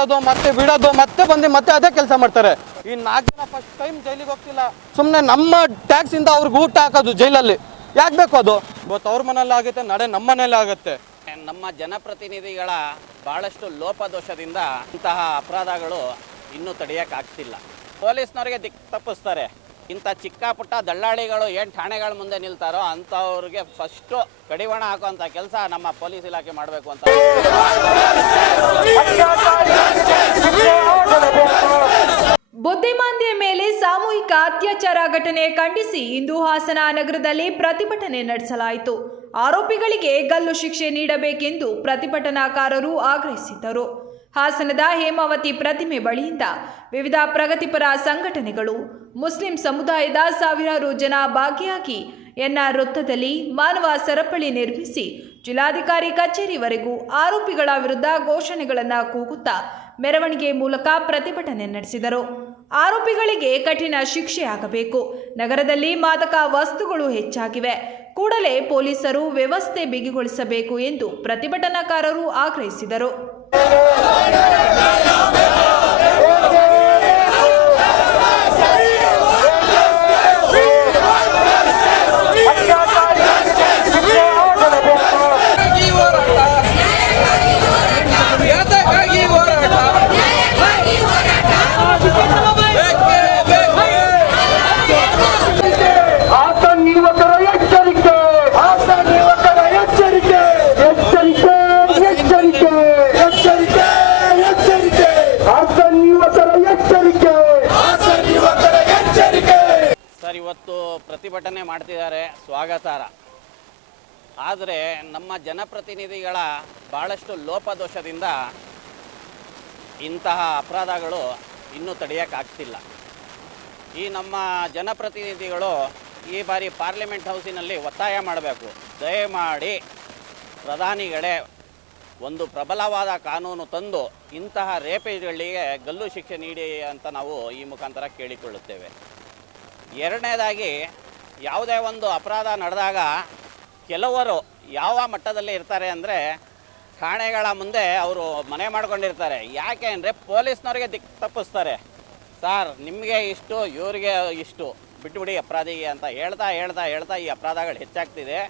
ಮಾಡೋದು ಮತ್ತೆ ಬಿಡೋದು ಮತ್ತೆ ಬಂದು ಮತ್ತೆ ಅದೇ ಕೆಲಸ ಮಾಡ್ತಾರೆ. ಈ 4 ಜನ ಫಸ್ಟ್ ಟೈಮ್ ಜೈಲಿಗೆ ಹೋಗ್ತಿಲ್ಲ, ಸುಮ್ಮನೆ ನಮ್ಮ ಟ್ಯಾಕ್ಸ್ ಇಂದ ಅವ್ರಿಗೆ ಊಟ ಹಾಕೋದು ಜೈಲಲ್ಲಿ. ಯಾಕೆ ಬೇಕು ಅದು? ಇವತ್ತು ಅವ್ರ ಮನೇಲಿ ಆಗುತ್ತೆ, ನಾಳೆ ನಮ್ಮ ಮನೇಲಿ ಆಗುತ್ತೆ. ನಮ್ಮ ಜನಪ್ರತಿನಿಧಿಗಳ ಬಹಳಷ್ಟು ಲೋಪದೋಷದಿಂದ ಇಂತಹ ಅಪರಾಧಗಳು ಇನ್ನೂ ತಡೆಯೋಕ್ಕಾಗ್ತಿಲ್ಲ. ಪೊಲೀಸ್ನವರಿಗೆ ದಿಕ್ಕು ತಪ್ಪಿಸ್ತಾರೆ. ಇಂಥ ಚಿಕ್ಕ ಪುಟ್ಟ ದಳ್ಳಾಳಿಗಳು ಏನು ಠಾಣೆಗಳ ಮುಂದೆ ನಿಲ್ತಾರೋ ಅಂಥವ್ರಿಗೆ ಫಸ್ಟು ಕಡಿವಾಣ ಹಾಕುವಂಥ ಕೆಲಸ ನಮ್ಮ ಪೊಲೀಸ್ ಇಲಾಖೆ ಮಾಡಬೇಕು ಅಂತ. ಬುದ್ಧಿಮಾಂದ್ಯ ಮೇಲೆ ಸಾಮೂಹಿಕ ಅತ್ಯಾಚಾರ ಘಟನೆ ಖಂಡಿಸಿ ಇಂದು ಹಾಸನ ನಗರದಲ್ಲಿ ಪ್ರತಿಭಟನೆ ನಡೆಸಲಾಯಿತು. ಆರೋಪಿಗಳಿಗೆ ಗಲ್ಲು ಶಿಕ್ಷೆ ನೀಡಬೇಕೆಂದು ಪ್ರತಿಭಟನಾಕಾರರು ಆಗ್ರಹಿಸಿದ್ದರು. ಹಾಸನದ ಹೇಮಾವತಿ ಪ್ರತಿಮೆ ಬಳಿಯಿಂದ ವಿವಿಧ ಪ್ರಗತಿಪರ ಸಂಘಟನೆಗಳು, ಮುಸ್ಲಿಂ ಸಮುದಾಯದ ಸಾವಿರಾರು ಜನ ಭಾಗಿಯಾಗಿ ಎನ್ಆರ್ ವೃತ್ತದಲ್ಲಿ ಮಾನವ ಸರಪಳಿ ನಿರ್ಮಿಸಿ ಜಿಲ್ಲಾಧಿಕಾರಿ ಕಚೇರಿವರೆಗೂ ಆರೋಪಿಗಳ ವಿರುದ್ಧ ಘೋಷಣೆಗಳನ್ನು ಕೂಗುತ್ತಾ ಮೆರವಣಿಗೆ ಮೂಲಕ ಪ್ರತಿಭಟನೆ ನಡೆಸಿದರು. ಆರೋಪಿಗಳಿಗೆ ಕಠಿಣ ಶಿಕ್ಷೆಯಾಗಬೇಕು. ನಗರದಲ್ಲಿ ಮಾದಕ ವಸ್ತುಗಳು ಹೆಚ್ಚಾಗಿವೆ. ಕೂಡಲೇ ಪೊಲೀಸರು ವ್ಯವಸ್ಥೆ ಬಿಗಿಗೊಳಿಸಬೇಕು ಎಂದು ಪ್ರತಿಭಟನಾಕಾರರು ಆಗ್ರಹಿಸಿದರು. ಇವತ್ತು ಪ್ರತಿಭಟನೆ ಮಾಡ್ತಿದ್ದಾರೆ, ಸ್ವಾಗತಾರ್ಹ. ಆದರೆ ನಮ್ಮ ಜನಪ್ರತಿನಿಧಿಗಳ ಭಾಳಷ್ಟು ಲೋಪದೋಷದಿಂದ ಇಂತಹ ಅಪರಾಧಗಳು ಇನ್ನೂ ತಡೆಯೋಕ್ಕಾಗ್ತಿಲ್ಲ. ಈ ನಮ್ಮ ಜನಪ್ರತಿನಿಧಿಗಳು ಈ ಬಾರಿ ಪಾರ್ಲಿಮೆಂಟ್ ಹೌಸಿನಲ್ಲಿ ಒತ್ತಾಯ ಮಾಡಬೇಕು. ದಯಮಾಡಿ ಪ್ರಧಾನಿಗಳೇ ಒಂದು ಪ್ರಬಲವಾದ ಕಾನೂನು ತಂದು ಇಂತಹ ರೇಪೇಜ್ಗಳಿಗೆ ಗಲ್ಲು ಶಿಕ್ಷೆ ನೀಡಿ ಅಂತ ನಾವು ಈ ಮುಖಾಂತರ ಕೇಳಿಕೊಳ್ಳುತ್ತೇವೆ. ಎರಡನೇದಾಗಿ, ಯಾವುದೇ ಒಂದು ಅಪರಾಧ ನಡೆದಾಗ ಕೆಲವರು ಯಾವ ಮಟ್ಟದಲ್ಲಿ ಇರ್ತಾರೆ ಅಂದರೆ ಠಾಣೆಗಳ ಮುಂದೆ ಅವರು ಮನೆ ಮಾಡ್ಕೊಂಡಿರ್ತಾರೆ. ಯಾಕೆ ಅಂದರೆ ಪೊಲೀಸ್ನವರಿಗೆ ದಿಕ್ಕು ತಪ್ಪಿಸ್ತಾರೆ. ಸರ್, ನಿಮಗೆ ಇಷ್ಟು, ಇವರಿಗೆ ಇಷ್ಟು, ಬಿಟ್ಟುಬಿಡಿ ಅಪರಾಧಿಗೆ ಅಂತ ಹೇಳ್ತಾ ಈ ಅಪರಾಧಗಳು ಹೆಚ್ಚಾಗ್ತಿದೆ.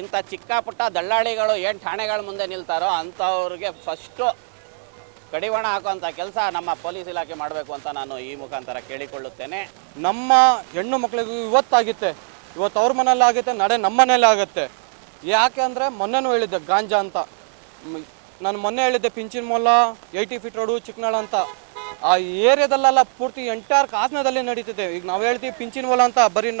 ಇಂಥ ಚಿಕ್ಕ ಪುಟ್ಟ ದಳ್ಳಾಳಿಗಳು ಏನು ಠಾಣೆಗಳ ಮುಂದೆ ನಿಲ್ತಾರೋ ಅಂಥವ್ರಿಗೆ ಫಸ್ಟು ಕಡಿವಾಣ ಹಾಕುವಂಥ ಕೆಲಸ ನಮ್ಮ ಪೊಲೀಸ್ ಇಲಾಖೆ ಮಾಡಬೇಕು ಅಂತ ನಾನು ಈ ಮುಖಾಂತರ ಕೇಳಿಕೊಳ್ಳುತ್ತೇನೆ. ನಮ್ಮ ಹೆಣ್ಣು ಮಕ್ಕಳಿಗೂ ಇವತ್ತಾಗುತ್ತೆ, ಇವತ್ತು ಅವ್ರ ಮನೇಲಿ ಆಗುತ್ತೆ, ನಾಳೆ ನಮ್ಮ ಮನೇಲಿ ಆಗುತ್ತೆ. ಯಾಕೆ ಅಂದರೆ ಮೊನ್ನೆನೂ ಹೇಳಿದ್ದೆ ಗಾಂಜಾ ಅಂತ. ನಾನು ಮೊನ್ನೆ ಹೇಳಿದ್ದೆ ಪಿಂಚಿನ ಮೊಲ್ಲ, 80 ಫೀಟ್ ರೋಡು, ಚಿಕ್ಕನಾಳ ಅಂತ. ಆ ಏರಿಯಾದಲ್ಲೆಲ್ಲ ಪೂರ್ತಿ ಎಂಟೈರ್ ಹಾಸನದಲ್ಲಿ ನಡೀತಿದೆ. ಈಗ ನಾವು ಹೇಳ್ತೀವಿ ಪಿಂಚಿನ ಮೊಲ್ಲ ಅಂತ, ಬರೀ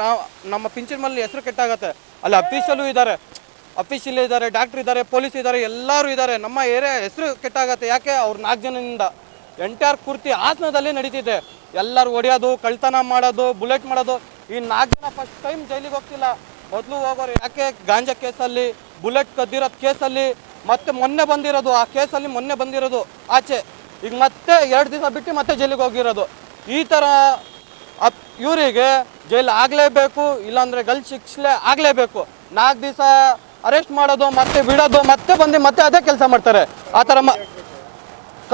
ನಮ್ಮ ಪಿಂಚಿನ ಮೊಲ್ಲ ಹೆಸರು ಕೆಟ್ಟಾಗತ್ತೆ. ಅಲ್ಲಿ ಅಫೀಷಿಯಲ್ಲೂ ಇದ್ದಾರೆ, ಡಾಕ್ಟ್ರ್ ಇದ್ದಾರೆ, ಪೊಲೀಸ್ ಇದ್ದಾರೆ, ಎಲ್ಲರೂ ಇದ್ದಾರೆ. ನಮ್ಮ ಏರಿಯಾ ಹೆಸರು ಕೆಟ್ಟಾಗತ್ತೆ. ಯಾಕೆ? ಅವ್ರು 4 ಜನದಿಂದ ಎಂಟೈರ್ ಪೂರ್ತಿ ಹಾಸನದಲ್ಲಿ ನಡೀತಿದೆ. ಎಲ್ಲರೂ ಹೊಡೆಯೋದು, ಕಳ್ತನ ಮಾಡೋದು, ಬುಲೆಟ್ ಮಾಡೋದು. ಈ 4 ಜನ ಫಸ್ಟ್ ಟೈಮ್ ಜೈಲಿಗೆ ಹೋಗ್ತಿಲ್ಲ, ಮೊದಲು ಹೋಗೋರು. ಯಾಕೆ? ಗಾಂಜಾ ಕೇಸಲ್ಲಿ, ಬುಲೆಟ್ ಕದ್ದಿರೋದು ಕೇಸಲ್ಲಿ, ಮತ್ತೆ ಮೊನ್ನೆ ಬಂದಿರೋದು, ಆ ಕೇಸಲ್ಲಿ ಮೊನ್ನೆ ಬಂದಿರೋದು ಆಚೆ. ಈಗ ಮತ್ತೆ 2 ದಿವಸ ಬಿಟ್ಟು ಮತ್ತೆ ಜೈಲಿಗೆ ಹೋಗಿರೋದು. ಈ ಥರ ಇವರಿಗೆ ಜೈಲು ಆಗಲೇಬೇಕು, ಇಲ್ಲಾಂದರೆ ಗಲ್ಲು ಶಿಕ್ಷೆ ಆಗಲೇಬೇಕು. 4 ದಿವಸ ಅರೆಸ್ಟ್ ಮಾಡೋದು, ಮತ್ತೆ ಬಿಡೋದು, ಮತ್ತೆ ಬಂದು ಮತ್ತೆ ಅದೇ ಕೆಲಸ ಮಾಡ್ತಾರೆ. ಆ ಥರ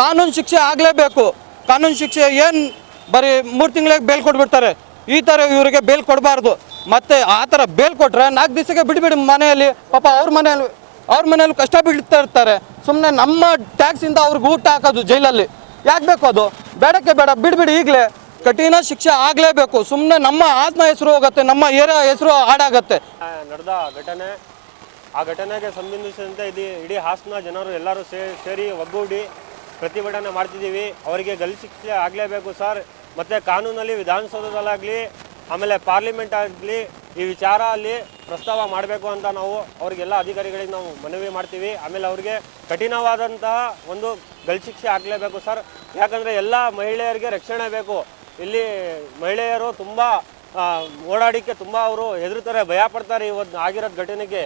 ಕಾನೂನು ಶಿಕ್ಷೆ ಆಗಲೇಬೇಕು. ಕಾನೂನು ಶಿಕ್ಷೆ ಏನು ಬರೀ 3 ತಿಂಗಳಿಗೆ ಬೇಲ್ ಕೊಟ್ಬಿಡ್ತಾರೆ. ಈ ಥರ ಇವರಿಗೆ ಬೇಲ್ ಕೊಡಬಾರ್ದು. ಮತ್ತೆ ಆ ಥರ ಬೇಲ್ ಕೊಟ್ಟರೆ 4 ದಿವಸಕ್ಕೆ ಬಿಡಿಬಿಡಿ ಮನೆಯಲ್ಲಿ. ಪಾಪ ಅವ್ರ ಮನೆಯಲ್ಲಿ ಕಷ್ಟ ಬೀಳ್ತಾ ಇರ್ತಾರೆ. ಸುಮ್ಮನೆ ನಮ್ಮ ಟ್ಯಾಕ್ಸಿಂದ ಅವ್ರಿಗೆ ಊಟ ಹಾಕೋದು ಜೈಲಲ್ಲಿ. ಯಾಕೆ ಬೇಕು ಅದು? ಬೇಡಕ್ಕೆ ಬೇಡ, ಬಿಡಿಬಿಡಿ. ಈಗಲೇ ಕಠಿಣ ಶಿಕ್ಷೆ ಆಗಲೇಬೇಕು. ಸುಮ್ಮನೆ ನಮ್ಮ ಹಾಸನ ಹೆಸರು ಹೋಗುತ್ತೆ, ನಮ್ಮ ಏರಿಯಾ ಹೆಸರು ಹಾಡಾಗತ್ತೆ. ನಡೆದ ಘಟನೆ, ಆ ಘಟನೆಗೆ ಸಂಬಂಧಿಸಿದಂತೆ ಇಡೀ ಹಾಸನ ಜನರು ಎಲ್ಲರೂ ಸೇರಿ ಒಗ್ಗೂಡಿ ಪ್ರತಿಭಟನೆ ಮಾಡ್ತಿದ್ದೀವಿ. ಅವರಿಗೆ ಗಲ್ಲು ಶಿಕ್ಷೆ ಆಗಲೇಬೇಕು ಸರ್. ಮತ್ತು ಕಾನೂನಲ್ಲಿ ವಿಧಾನಸೌಧದಲ್ಲಾಗಲಿ, ಆಮೇಲೆ ಪಾರ್ಲಿಮೆಂಟ್ ಆಗಲಿ ಈ ವಿಚಾರ ಅಲ್ಲಿ ಪ್ರಸ್ತಾವ ಮಾಡಬೇಕು ಅಂತ ನಾವು ಅವರಿಗೆಲ್ಲ ಅಧಿಕಾರಿಗಳಿಗೆ ನಾವು ಮನವಿ ಮಾಡ್ತೀವಿ. ಆಮೇಲೆ ಅವ್ರಿಗೆ ಕಠಿಣವಾದಂತಹ ಒಂದು ಗಲ್ಲು ಶಿಕ್ಷೆ ಆಗಲೇಬೇಕು ಸರ್. ಯಾಕಂದರೆ ಎಲ್ಲ ಮಹಿಳೆಯರಿಗೆ ರಕ್ಷಣೆ ಬೇಕು. ಇಲ್ಲಿ ಮಹಿಳೆಯರು ತುಂಬ ಓಡಾಡಿಕ್ಕೆ ತುಂಬ ಅವರು ಹೆದರ್ತಾರೆ, ಭಯ ಪಡ್ತಾರೆ ಇವತ್ತು ಆಗಿರೋದು ಘಟನೆಗೆ.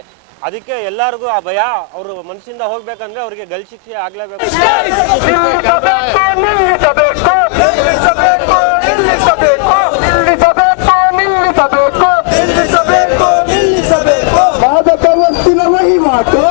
ಅದಕ್ಕೆ ಎಲ್ಲರಿಗೂ ಆ ಭಯ ಅವರು ಮನಸ್ಸಿಂದ ಹೋಗ್ಬೇಕಂದ್ರೆ ಅವ್ರಿಗೆ ಗಲ್ಲು ಶಿಕ್ಷೆ ಆಗಲೇಬೇಕು. ಮಾದಕ ವಸ್ತುವಿನ ವಹಿವಾಟು